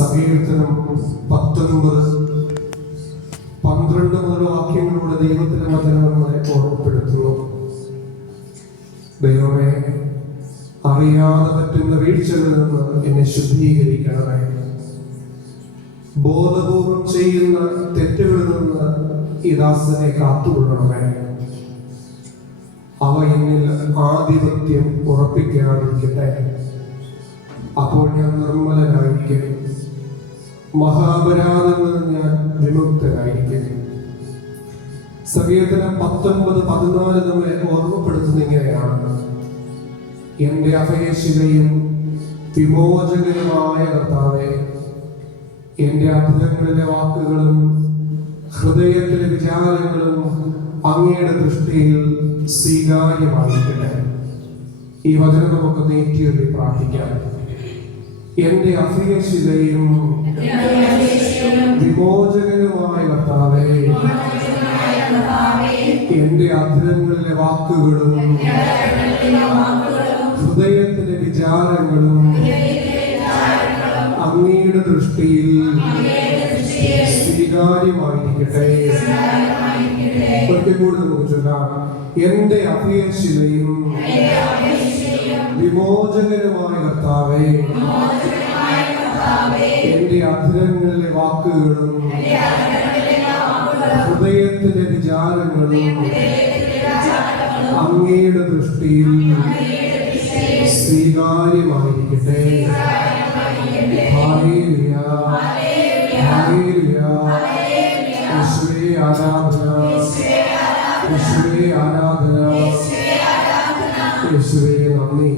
സങ്കീർത്തനം 19:12 മുതൽ വാക്യങ്ങളുടെ ദൈവത്തിന്റെ വചനം നമ്മളെ ഓർമ്മപ്പെടുത്തുന്നു. ദൈവമേ, അറിയാതെ പറ്റുന്ന വീഴ്ചകളിൽ നിന്ന് എന്നെ ശുദ്ധീകരിക്കണമേ. ബോധപൂർവം ചെയ്യുന്ന തെറ്റുകളിൽ നിന്ന് ഈ ദാസനെ കാത്തുകൊള്ളണമേ. അവ എന്നിൽ ആധിപത്യം ഉറപ്പിക്കാതിരിക്കട്ടെ. അപ്പോൾ ഞാൻ നിർമ്മലനായിരിക്കും, മഹാപരാധങ്ങളിൽ ഞാൻ വിമുക്തനായിരിക്കും. സങ്കീർത്തനം 19:14 നമ്മെ ഓർമ്മപ്പെടുത്തുന്ന ഇങ്ങനെയാണ്: എന്റെ അഭയശിലയും വിമോചകനുമായ കർത്താവേ, എന്റെ അധരങ്ങളിലെ വാക്കുകളും ഹൃദയത്തിലെ വിചാരങ്ങളും അങ്ങയുടെ ദൃഷ്ടിയിൽ സ്വീകാര്യമായിരിക്കട്ടെ. ഈ വചനം നമുക്ക് നീട്ടിയൊരു പ്രാർത്ഥിക്കാം. എന്റെ അഭയശിലയും വിമോചകനുമായ കർത്താവേ, എന്റെ അധരങ്ങളിലെ വാക്കുകളും ഹൃദയത്തിലെ വിചാരങ്ങളും അങ്ങയുടെ ദൃഷ്ടിയിൽ സ്വീകാര്യമായിരിക്കട്ടെ. ഒരിക്കൽ കൂടി നമുക്ക് ചൊല്ലാം: എന്റെ അഭയശിലയും വിമോചകനുമായ കർത്താവേ, എന്റെ അധരങ്ങളിലെ വാക്കുകളും ഹൃദയത്തിലെ വിചാരങ്ങളും അങ്ങയുടെ ദൃഷ്ടിയിൽ സ്വീകാര്യമായിരിക്കട്ടെ. Hallelujah, hallelujah. യേശുവേ ആരാധന, യേശുവേ ആരാധന, യേശുവേ നന്ദി.